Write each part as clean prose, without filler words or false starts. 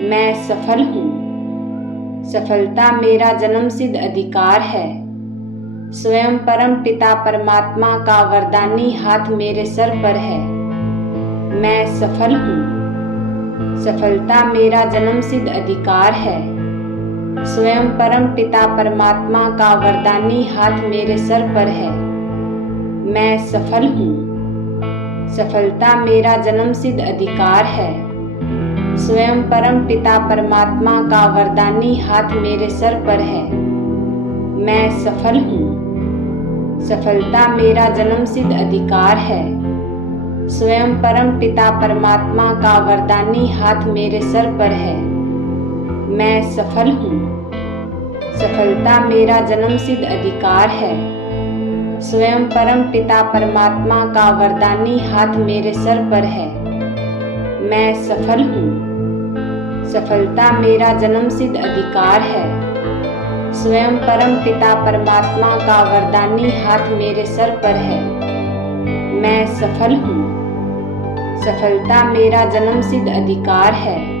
मैं सफल हूँ। सफलता मेरा जन्मसिद्ध अधिकार है। स्वयं परम पिता परमात्मा का वरदानी हाथ मेरे सर पर है। मैं सफल हूँ। सफलता मेरा जन्मसिद्ध अधिकार है। स्वयं परम पिता परमात्मा का वरदानी हाथ मेरे सर पर है। मैं सफल हूँ। सफलता मेरा जन्मसिद्ध अधिकार है। स्वयं परम पिता परमात्मा का वरदानी हाथ मेरे सर पर है। मैं सफल हूँ। सफलता मेरा जन्मसिद्ध अधिकार है। स्वयं परम पिता परमात्मा का वरदानी हाथ मेरे सर पर है। मैं सफल हूँ। सफलता मेरा जन्मसिद्ध अधिकार है। स्वयं परम पिता परमात्मा का वरदानी हाथ मेरे सर पर है। मैं सफल हूँ। सफलता मेरा जन्मसिद्ध अधिकार है। स्वयं परम पिता परमात्मा का वरदानी हाथ मेरे सर पर है। मैं सफल हूँ। सफलता मेरा जन्मसिद्ध अधिकार है।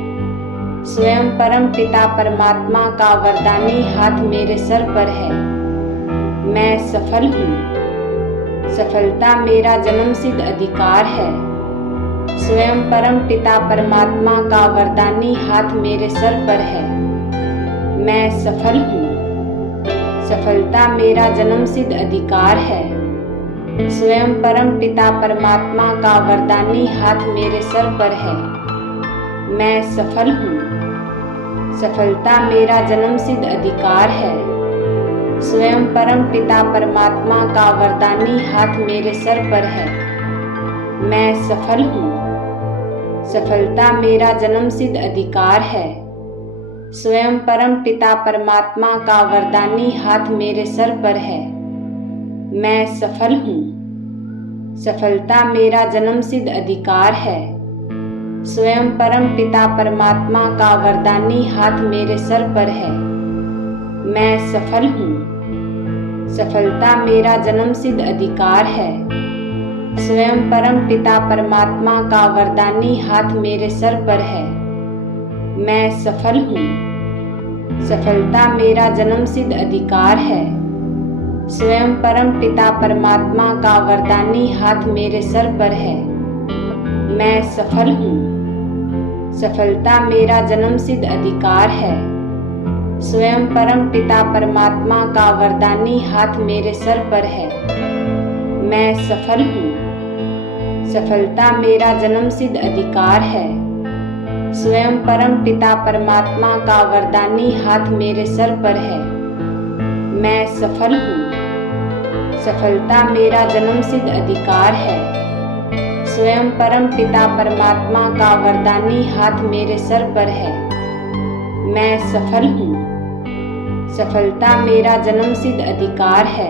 स्वयं परम पिता परमात्मा का वरदानी हाथ मेरे सर पर है। मैं सफल हूँ। सफलता मेरा जन्मसिद्ध अधिकार है। स्वयं परम पिता परमात्मा का वरदानी हाथ मेरे सर पर है। मैं सफल हूँ। सफलता मेरा जन्मसिद्ध अधिकार है। स्वयं परम पिता परमात्मा का वरदानी हाथ मेरे सर पर है। मैं सफल हूँ। सफलता मेरा जन्मसिद्ध अधिकार है। स्वयं परम पिता परमात्मा का वरदानी हाथ मेरे सर पर है। मैं सफल हूँ। सफलता मेरा जन्मसिद्ध अधिकार है। स्वयं परम पिता परमात्मा का वरदानी हाथ मेरे सर पर है। मैं सफल हूँ। सफलता मेरा जन्मसिद्ध अधिकार है। स्वयं परम पिता परमात्मा का वरदानी हाथ मेरे सर पर है। मैं सफल हूँ। सफलता मेरा जन्मसिद्ध अधिकार है। स्वयं परम पिता परमात्मा का वरदानी हाथ मेरे सर पर है। मैं सफल हूँ। सफलता मेरा जन्मसिद्ध अधिकार है। स्वयं परम पिता परमात्मा का वरदानी हाथ मेरे सर पर है। मैं सफल हूँ। सफलता मेरा जन्मसिद्ध अधिकार है। स्वयं परम पिता परमात्मा का वरदानी हाथ मेरे सर पर है। मैं सफल हूँ। सफलता मेरा जन्मसिद्ध अधिकार है। स्वयं परम पिता परमात्मा का वरदानी हाथ मेरे सर पर है। मैं सफल हूँ। सफलता मेरा जन्मसिद्ध अधिकार है। स्वयं परम पिता परमात्मा का वरदानी हाथ मेरे सर पर है। मैं सफल हूँ। सफलता मेरा जन्मसिद्ध अधिकार है।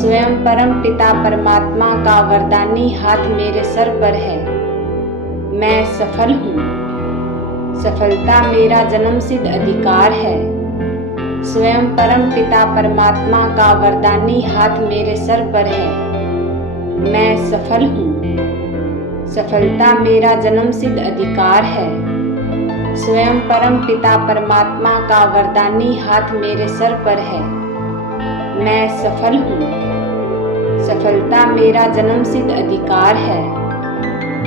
स्वयं परम पिता परमात्मा का वरदानी हाथ मेरे सर पर है। मैं सफल हूँ। सफलता मेरा जन्मसिद्ध अधिकार है। स्वयं परम पिता परमात्मा का वरदानी हाथ मेरे सर पर है। मैं सफल हूँ। सफलता मेरा जन्मसिद्ध अधिकार है। स्वयं परम पिता परमात्मा का वरदानी हाथ मेरे सर पर है। मैं सफल हूँ। सफलता मेरा जन्मसिद्ध अधिकार है।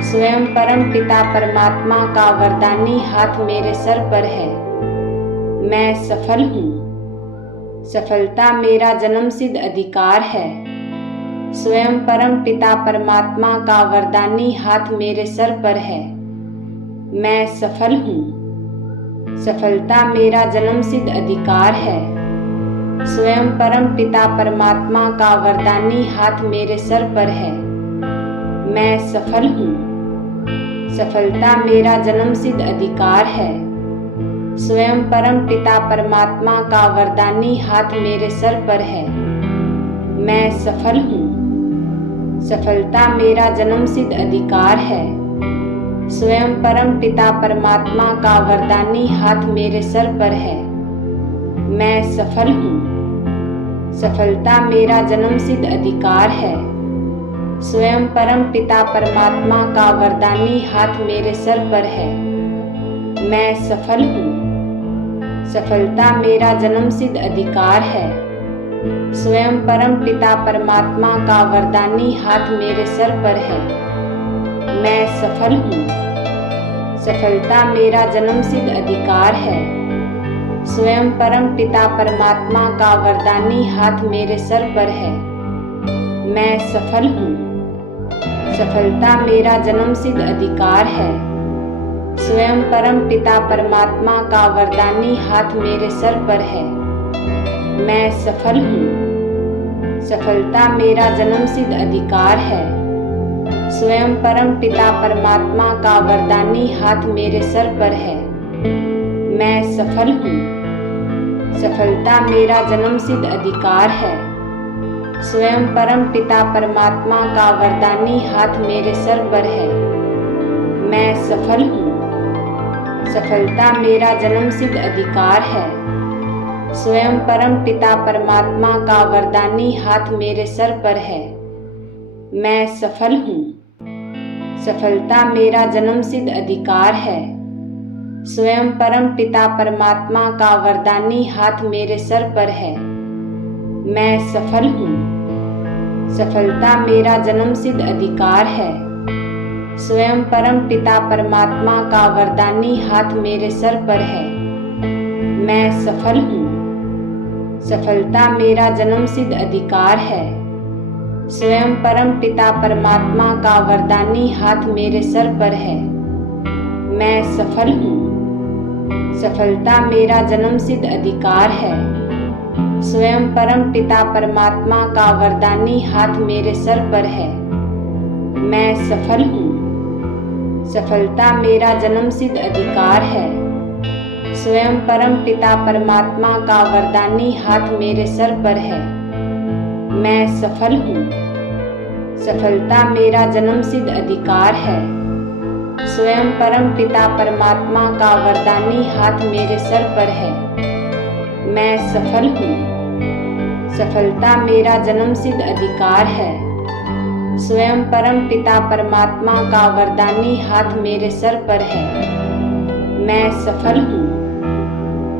स्वयं परम पिता परमात्मा का वरदानी हाथ मेरे सर पर है। मैं सफल हूँ। सफलता मेरा जन्मसिद्ध अधिकार है। स्वयं परम पिता परमात्मा का वरदानी हाथ मेरे सर पर है। मैं सफल हूँ। सफलता मेरा जन्मसिद्ध अधिकार है। स्वयं परम पिता परमात्मा का वरदानी हाथ मेरे सर पर है। मैं सफल हूँ। सफलता मेरा जन्मसिद्ध अधिकार है। स्वयं परम पिता परमात्मा का वरदानी हाथ मेरे सर पर है। मैं सफल हूँ। सफलता मेरा जन्मसिद्ध अधिकार है। स्वयं परम पिता परमात्मा का वरदानी हाथ मेरे सर पर है। मैं सफल हूँ। सफलता मेरा जन्मसिद्ध अधिकार है। स्वयं परम पिता परमात्मा का वरदानी हाथ मेरे सर पर है। मैं सफल हूँ। सफलता मेरा जन्मसिद्ध अधिकार है। स्वयं परम पिता परमात्मा का वरदानी हाथ मेरे सर पर है। मैं सफल हूँ। सफलता मेरा जन्मसिद्ध अधिकार है। स्वयं परम पिता परमात्मा का वरदानी हाथ मेरे सर पर है। मैं सफल हूँ। सफलता मेरा जन्मसिद्ध अधिकार है। स्वयं परम पिता परमात्मा का वरदानी हाथ मेरे सर पर है। मैं सफल हूँ। सफलता मेरा जन्मसिद्ध अधिकार है। स्वयं परम पिता परमात्मा का वरदानी हाथ मेरे सर पर है। मैं सफल हूँ। सफलता मेरा जन्मसिद्ध अधिकार है। स्वयं परम पिता परमात्मा का वरदानी हाथ मेरे सर पर है। मैं सफल हूँ। सफलता मेरा जन्मसिद्ध अधिकार है। स्वयं परम पिता परमात्मा का वरदानी हाथ मेरे सर पर है। मैं सफल हूँ। सफलता मेरा जन्मसिद्ध अधिकार है। स्वयं परम पिता परमात्मा का वरदानी हाथ मेरे सर पर है। मैं सफल हूँ। सफलता मेरा जन्मसिद्ध अधिकार है। स्वयं परम पिता परमात्मा का वरदानी हाथ मेरे सर पर है। मैं सफल हूँ। सफलता मेरा जन्मसिद्ध अधिकार है। स्वयं परम पिता परमात्मा का वरदानी हाथ मेरे सर पर है। मैं सफल हूँ। सफलता मेरा जन्मसिद्ध अधिकार है। स्वयं परम पिता परमात्मा का वरदानी हाथ मेरे सर पर है। मैं सफल हूँ। सफलता मेरा जन्मसिद्ध अधिकार है। स्वयं परम पिता परमात्मा का वरदानी हाथ मेरे सर पर है। मैं सफल हूँ। सफलता मेरा जन्मसिद्ध अधिकार है। स्वयं परम पिता परमात्मा का वरदानी हाथ मेरे सर पर है। मैं सफल हूँ। सफलता मेरा जन्मसिद्ध अधिकार है। स्वयं परम पिता परमात्मा का वरदानी हाथ मेरे सर पर है। मैं सफल हूँ।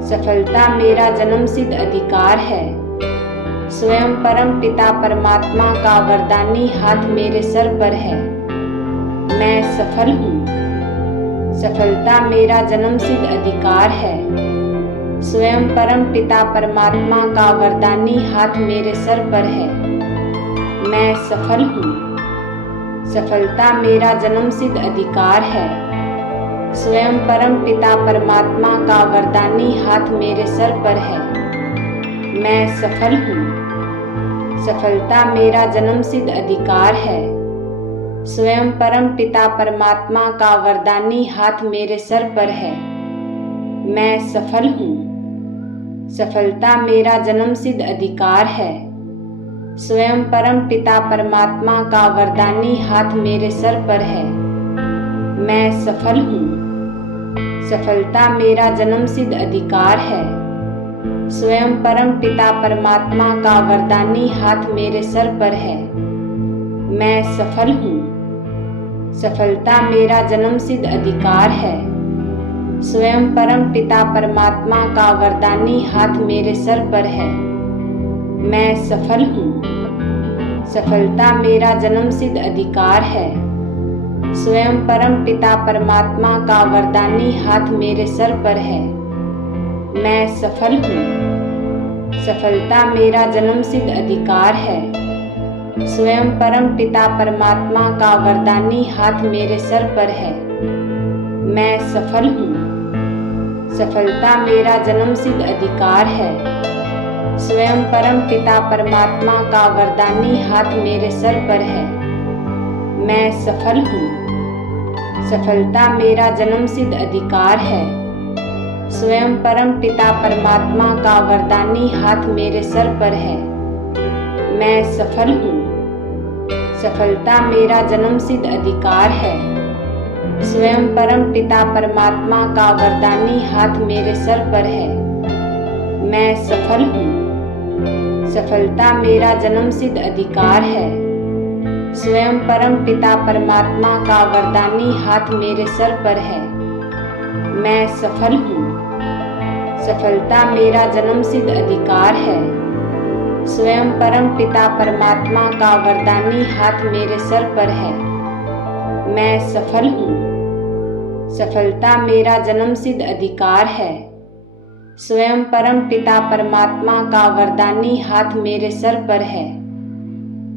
सफलता मेरा जन्मसिद्ध अधिकार है। स्वयं परम पिता परमात्मा का वरदानी हाथ मेरे सर पर है। मैं सफल हूँ। सफलता मेरा जन्मसिद्ध अधिकार है। स्वयं परम पिता परमात्मा का वरदानी हाथ मेरे सर पर है। मैं सफल हूँ। सफलता मेरा जन्मसिद्ध अधिकार है। स्वयं परम पिता परमात्मा का वरदानी हाथ मेरे सर पर है। मैं सफल हूँ। सफलता मेरा जन्मसिद्ध अधिकार है। स्वयं परम पिता परमात्मा का वरदानी हाथ मेरे सर पर है। मैं सफल हूँ। सफलता मेरा जन्मसिद्ध अधिकार है। स्वयं परम पिता परमात्मा का वरदानी हाथ मेरे सर पर है। मैं सफल हूँ। सफलता मेरा जन्मसिद्ध अधिकार है। स्वयं परम पिता परमात्मा का वरदानी हाथ मेरे सर पर है। मैं सफल हूँ। सफलता मेरा जन्मसिद्ध अधिकार है। स्वयं परम पिता परमात्मा का वरदानी हाथ मेरे सर पर है। मैं सफल हूँ। सफलता मेरा जन्मसिद्ध अधिकार है। स्वयं परम पिता परमात्मा का वरदानी हाथ मेरे सर पर है। मैं सफल हूँ। सफलता मेरा जन्मसिद्ध अधिकार है। स्वयं परम पिता परमात्मा का वरदानी हाथ मेरे सर पर है। मैं सफल हूँ। सफलता मेरा जन्मसिद्ध अधिकार है। स्वयं परम पिता परमात्मा का वरदानी हाथ मेरे सर पर है। मैं सफल हूँ। सफलता मेरा जन्मसिद्ध अधिकार है। स्वयं परम पिता परमात्मा का वरदानी हाथ मेरे सर पर है। मैं सफल हूँ। सफलता मेरा जन्मसिद्ध अधिकार है। स्वयं परम पिता परमात्मा का वरदानी हाथ मेरे सर पर है। मैं सफल हूँ। सफलता मेरा जन्मसिद्ध अधिकार है। स्वयं परम पिता परमात्मा का वरदानी हाथ मेरे सर पर है। मैं सफल हूँ। सफलता मेरा जन्मसिद्ध अधिकार है। स्वयं परम पिता परमात्मा का वरदानी हाथ मेरे सर पर है। मैं सफल हूँ। सफलता मेरा जन्मसिद्ध अधिकार है। स्वयं परम पिता परमात्मा का वरदानी हाथ मेरे सर पर है।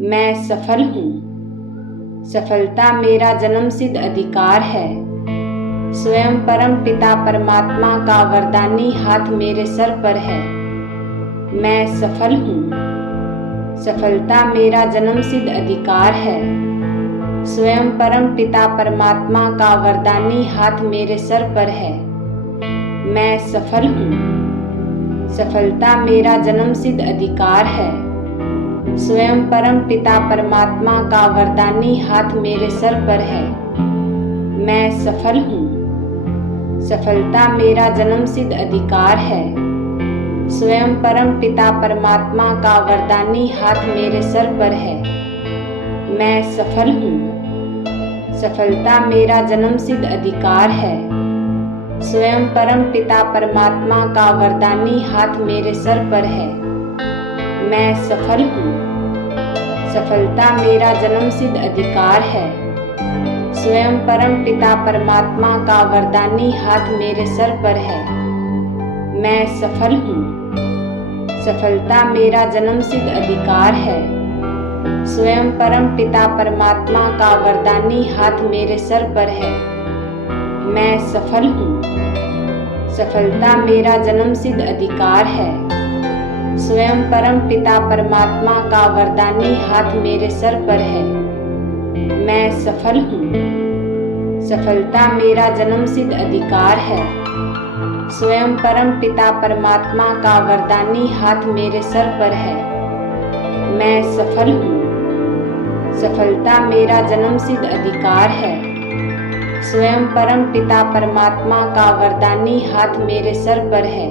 मैं सफल हूँ। सफलता मेरा जन्मसिद्ध अधिकार है। स्वयं परम पिता परमात्मा का वरदानी हाथ मेरे सर पर है। मैं सफल हूँ। सफलता मेरा जन्मसिद्ध अधिकार है। स्वयं परम पिता परमात्मा का वरदानी हाथ मेरे सर पर है। मैं सफल हूँ। सफलता मेरा जन्मसिद्ध अधिकार है। स्वयं परम पिता परमात्मा का वरदानी हाथ मेरे सर पर है। मैं सफल हूँ। सफलता मेरा जन्मसिद्ध अधिकार है। स्वयं परम पिता परमात्मा का वरदानी हाथ मेरे सर पर है। मैं सफल हूँ। सफलता मेरा जन्मसिद्ध अधिकार है। स्वयं परम पिता परमात्मा का वरदानी हाथ मेरे सर पर है। मैं सफल हूँ। सफलता मेरा जन्मसिद्ध अधिकार है। स्वयं परम पिता परमात्मा का वरदानी हाथ मेरे सर पर है। मैं सफल हूँ। सफलता मेरा जन्मसिद्ध अधिकार है। स्वयं परम पिता परमात्मा का वरदानी हाथ मेरे सर पर है। मैं सफल हूँ। सफलता मेरा जन्मसिद्ध अधिकार है। स्वयं परम पिता परमात्मा का वरदानी हाथ मेरे सर पर है। मैं सफल हूँ। सफलता मेरा जन्मसिद्ध अधिकार है। स्वयं परम पिता परमात्मा का वरदानी हाथ मेरे सर पर है। मैं सफल हूँ। सफलता मेरा जन्मसिद्ध अधिकार है। स्वयं परम पिता परमात्मा का वरदानी हाथ मेरे सर पर है।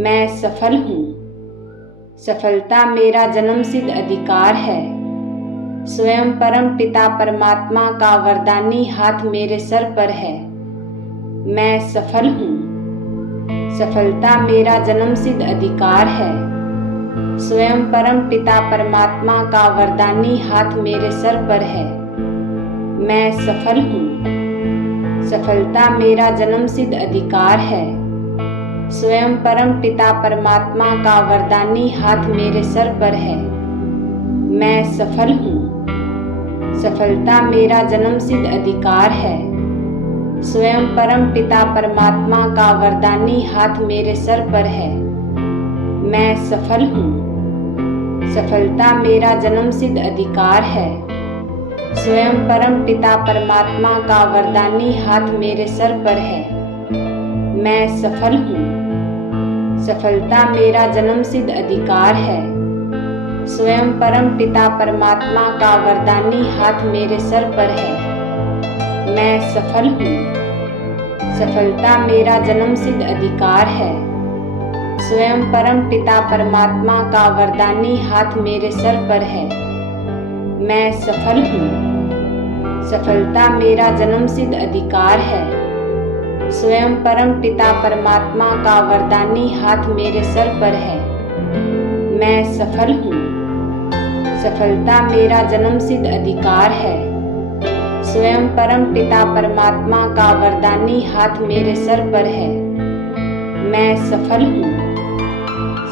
मैं सफल हूँ। सफलता मेरा जन्मसिद्ध अधिकार है। स्वयं परम पिता परमात्मा का वरदानी हाथ मेरे सर पर है। मैं सफल हूँ। सफलता मेरा जन्मसिद्ध अधिकार है। स्वयं परम पिता परमात्मा का वरदानी हाथ मेरे सर पर है। मैं सफल हूँ। सफलता मेरा जन्मसिद्ध अधिकार है। स्वयं परम पिता परमात्मा का वरदानी हाथ मेरे सर पर है। मैं सफल हूँ। सफलता मेरा जन्मसिद्ध अधिकार है। स्वयं परम पिता परमात्मा का वरदानी हाथ मेरे सर पर है। मैं सफल हूँ। सफलता मेरा जन्मसिद्ध अधिकार है। स्वयं परम पिता परमात्मा का वरदानी हाथ मेरे सर पर है। मैं सफल हूँ। सफलता मेरा जन्मसिद्ध अधिकार है। स्वयं परम पिता परमात्मा का वरदानी हाथ मेरे सर पर है। मैं सफल हूँ। सफलता मेरा जन्मसिद्ध अधिकार है। स्वयं परम पिता परमात्मा का वरदानी हाथ मेरे सर पर है। मैं सफल हूँ। सफलता मेरा जन्मसिद्ध अधिकार है। स्वयं परम पिता परमात्मा का वरदानी हाथ मेरे सर पर है। मैं सफल हूँ। सफलता मेरा जन्मसिद्ध अधिकार है। स्वयं परम पिता परमात्मा का वरदानी हाथ मेरे सर पर है। मैं सफल हूँ।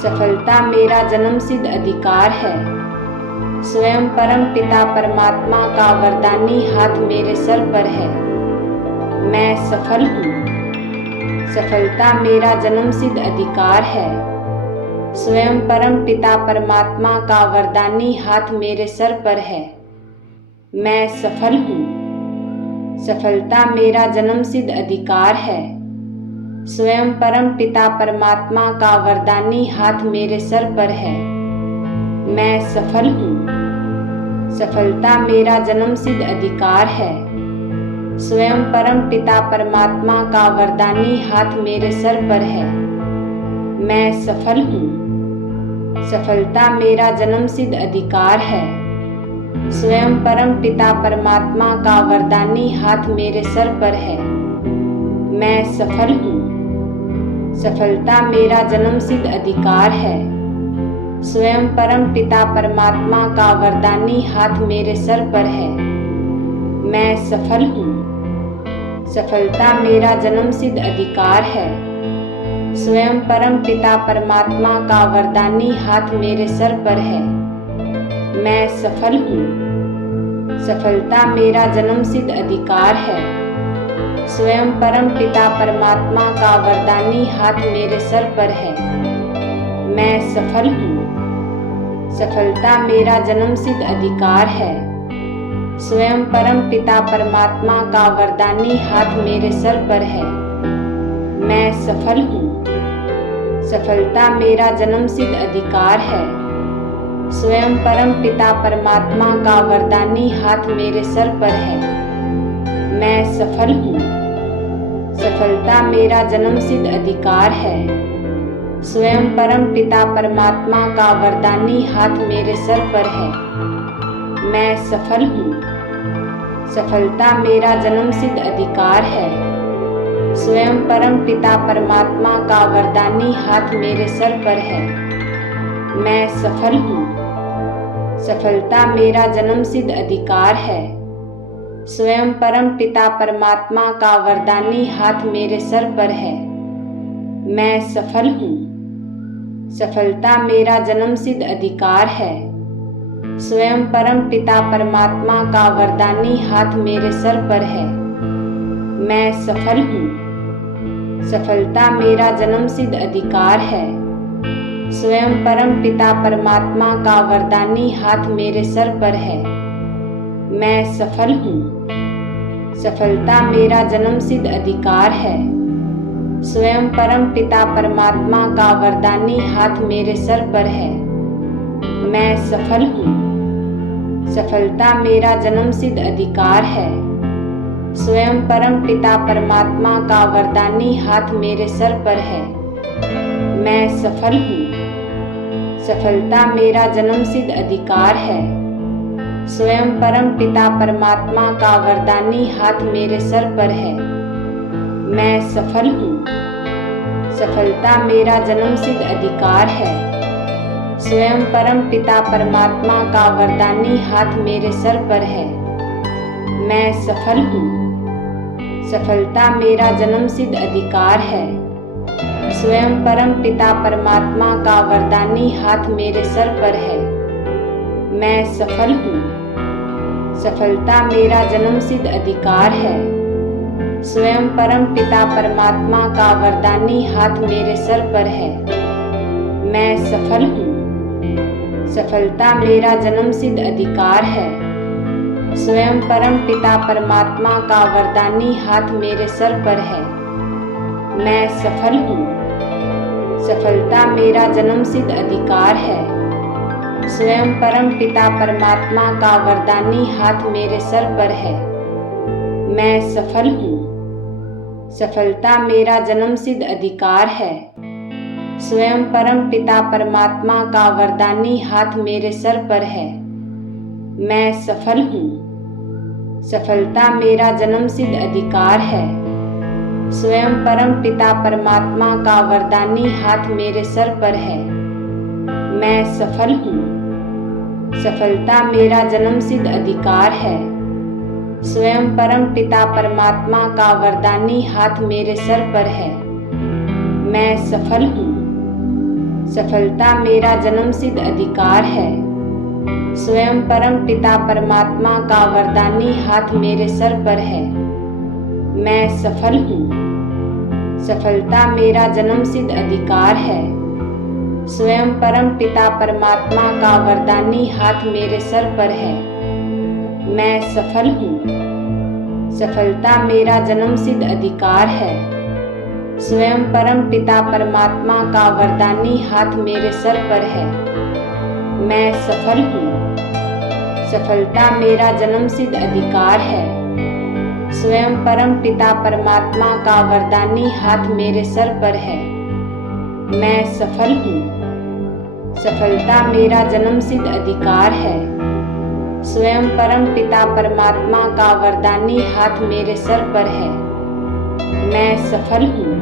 सफलता मेरा जन्मसिद्ध अधिकार है। स्वयं परम पिता परमात्मा का वरदानी हाथ मेरे सर पर है। मैं सफल हूँ। सफलता मेरा जन्मसिद्ध अधिकार है। स्वयं परम पिता परमात्मा का वरदानी हाथ मेरे सर पर है। मैं सफल हूँ। सफलता मेरा जन्मसिद्ध अधिकार है। स्वयं परम पिता परमात्मा का वरदानी हाथ मेरे सर पर है। मैं सफल हूँ। सफलता मेरा जन्मसिद्ध अधिकार है। स्वयं परम पिता परमात्मा का वरदानी हाथ मेरे सर पर है। मैं सफल हूँ। सफलता मेरा जन्मसिद्ध अधिकार है। स्वयं परम पिता परमात्मा का वरदानी हाथ मेरे सर पर है। मैं सफल हूँ। सफलता मेरा जन्मसिद्ध अधिकार है। स्वयं परम पिता परमात्मा का वरदानी हाथ मेरे सर पर है। मैं सफल हूँ। सफलता मेरा जन्मसिद्ध अधिकार है। स्वयं परम पिता परमात्मा का वरदानी हाथ मेरे सर पर है। मैं सफल हूँ। सफलता मेरा जन्मसिद्ध अधिकार है। स्वयं परम पिता परमात्मा का वरदानी हाथ मेरे सर पर है। मैं सफल हूँ। सफलता मेरा जन्मसिद्ध अधिकार है। स्वयं परम पिता परमात्मा का वरदानी हाथ मेरे सर पर है। मैं सफल हूँ। सफलता मेरा जन्मसिद्ध अधिकार है। स्वयं परम पिता परमात्मा का वरदानी हाथ मेरे सर पर है। मैं सफल हूँ। सफलता मेरा जन्मसिद्ध अधिकार है। स्वयं परम पिता परमात्मा का वरदानी हाथ मेरे सर पर है। मैं सफल हूँ। सफलता मेरा जन्मसिद्ध अधिकार है। स्वयं परम पिता परमात्मा का वरदानी हाथ मेरे सर पर है। मैं सफल हूँ। सफलता मेरा जन्मसिद्ध अधिकार है। स्वयं परम पिता परमात्मा का वरदानी हाथ मेरे सर पर है। मैं सफल हूँ। सफलता मेरा जन्मसिद्ध अधिकार है। स्वयं परम पिता परमात्मा का वरदानी हाथ मेरे सर पर है। मैं सफल हूँ। सफलता मेरा जन्मसिद्ध अधिकार है। स्वयं परम पिता परमात्मा का वरदानी हाथ मेरे सर पर है। मैं सफल हूँ। सफलता मेरा जन्मसिद्ध अधिकार है। स्वयं परम पिता परमात्मा का वरदानी हाथ मेरे सर पर है। मैं सफल हूँ। सफलता मेरा जन्मसिद्ध अधिकार है। स्वयं परम पिता परमात्मा का वरदानी हाथ मेरे सर पर है। मैं सफल हूँ। सफलता मेरा जन्मसिद्ध अधिकार है। स्वयं परम पिता परमात्मा का वरदानी हाथ मेरे सर पर है। मैं सफल हूँ। सफलता मेरा जन्मसिद्ध अधिकार है। स्वयं परम पिता परमात्मा का वरदानी हाथ मेरे सर पर है। मैं सफल हूँ। सफलता मेरा जन्मसिद्ध अधिकार है। स्वयं परम पिता परमात्मा का वरदानी हाथ मेरे सर पर है। मैं सफल हूँ। सफलता मेरा जन्मसिद्ध अधिकार है। स्वयं परम पिता परमात्मा का वरदानी हाथ मेरे सर पर है। मैं सफल हूँ। सफलता मेरा जन्मसिद्ध अधिकार है। स्वयं परम पिता परमात्मा का वरदानी हाथ मेरे सर पर है। मैं सफल हूँ। सफलता मेरा जन्मसिद्ध अधिकार है। स्वयं परम पिता परमात्मा का वरदानी हाथ मेरे सर पर है। मैं सफल हूँ। सफलता मेरा जन्मसिद्ध अधिकार है। स्वयं परम पिता परमात्मा का वरदानी हाथ मेरे सर पर है। मैं सफल हूँ। सफलता मेरा जन्मसिद्ध अधिकार है। स्वयं परम पिता परमात्मा का वरदानी हाथ मेरे सर पर है। मैं सफल हूँ। सफलता मेरा जन्मसिद्ध अधिकार है। स्वयं परम पिता परमात्मा का वरदानी हाथ मेरे सर पर है। मैं सफल हूँ। सफलता मेरा जन्मसिद्ध अधिकार है। स्वयं परम पिता परमात्मा का वरदानी हाथ मेरे सर पर है। मैं सफल हूँ। सफलता मेरा जन्मसिद्ध अधिकार है। स्वयं परम पिता परमात्मा का वरदानी हाथ मेरे सर पर है। मैं सफल हूँ। सफलता मेरा जन्मसिद्ध अधिकार है। स्वयं परम पिता परमात्मा का वरदानी हाथ मेरे सर पर है। मैं सफल हूँ। सफलता मेरा जन्मसिद्ध अधिकार है। स्वयं परम पिता परमात्मा का वरदानी हाथ मेरे सर पर है। मैं सफल हूँ। सफलता मेरा जन्मसिद्ध अधिकार है। स्वयं परम पिता परमात्मा का वरदानी हाथ मेरे सर पर है। मैं सफल हूँ।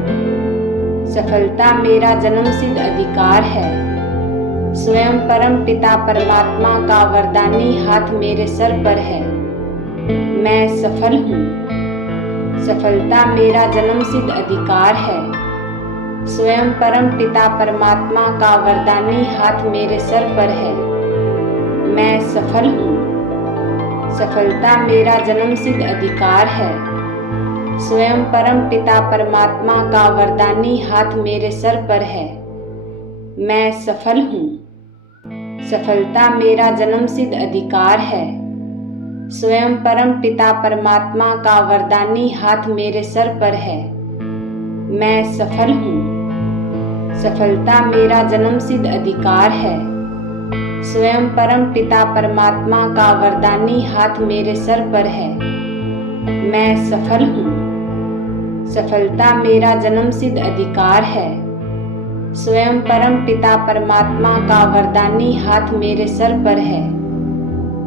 सफलता मेरा जन्मसिद्ध अधिकार है। स्वयं परम पिता परमात्मा का वरदानी हाथ मेरे सर पर है। मैं सफल हूँ। सफलता मेरा जन्मसिद्ध अधिकार है। स्वयं परम पिता परमात्मा का वरदानी हाथ मेरे सर पर है। मैं सफल हूँ। सफलता मेरा जन्मसिद्ध अधिकार है। स्वयं परम पिता परमात्मा का वरदानी हाथ मेरे सर पर है। मैं सफल हूँ। सफलता मेरा जन्मसिद्ध अधिकार है। स्वयं परम पिता परमात्मा का वरदानी हाथ मेरे सर पर है। मैं सफल हूँ। सफलता मेरा जन्मसिद्ध अधिकार है। स्वयं परम पिता परमात्मा का वरदानी हाथ मेरे सर पर है। मैं सफल हूँ। सफलता मेरा जन्मसिद्ध अधिकार है। स्वयं परम पिता परमात्मा का वरदानी हाथ मेरे सर पर है।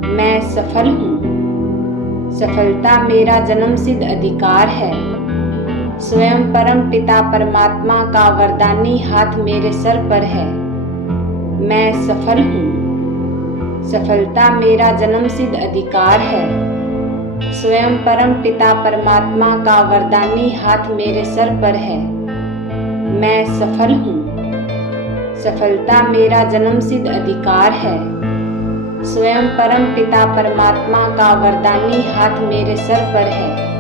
मैं सफल हूँ। सफलता मेरा जन्मसिद्ध अधिकार है। स्वयं परम पिता परमात्मा का वरदानी हाथ मेरे सर पर है। मैं सफल हूँ। सफलता मेरा जन्मसिद्ध अधिकार है। स्वयं परम पिता परमात्मा का वरदानी हाथ मेरे सर पर है। मैं सफल हूँ। सफलता मेरा जन्मसिद्ध अधिकार है। स्वयं परम पिता परमात्मा का वरदानी हाथ मेरे सर पर है।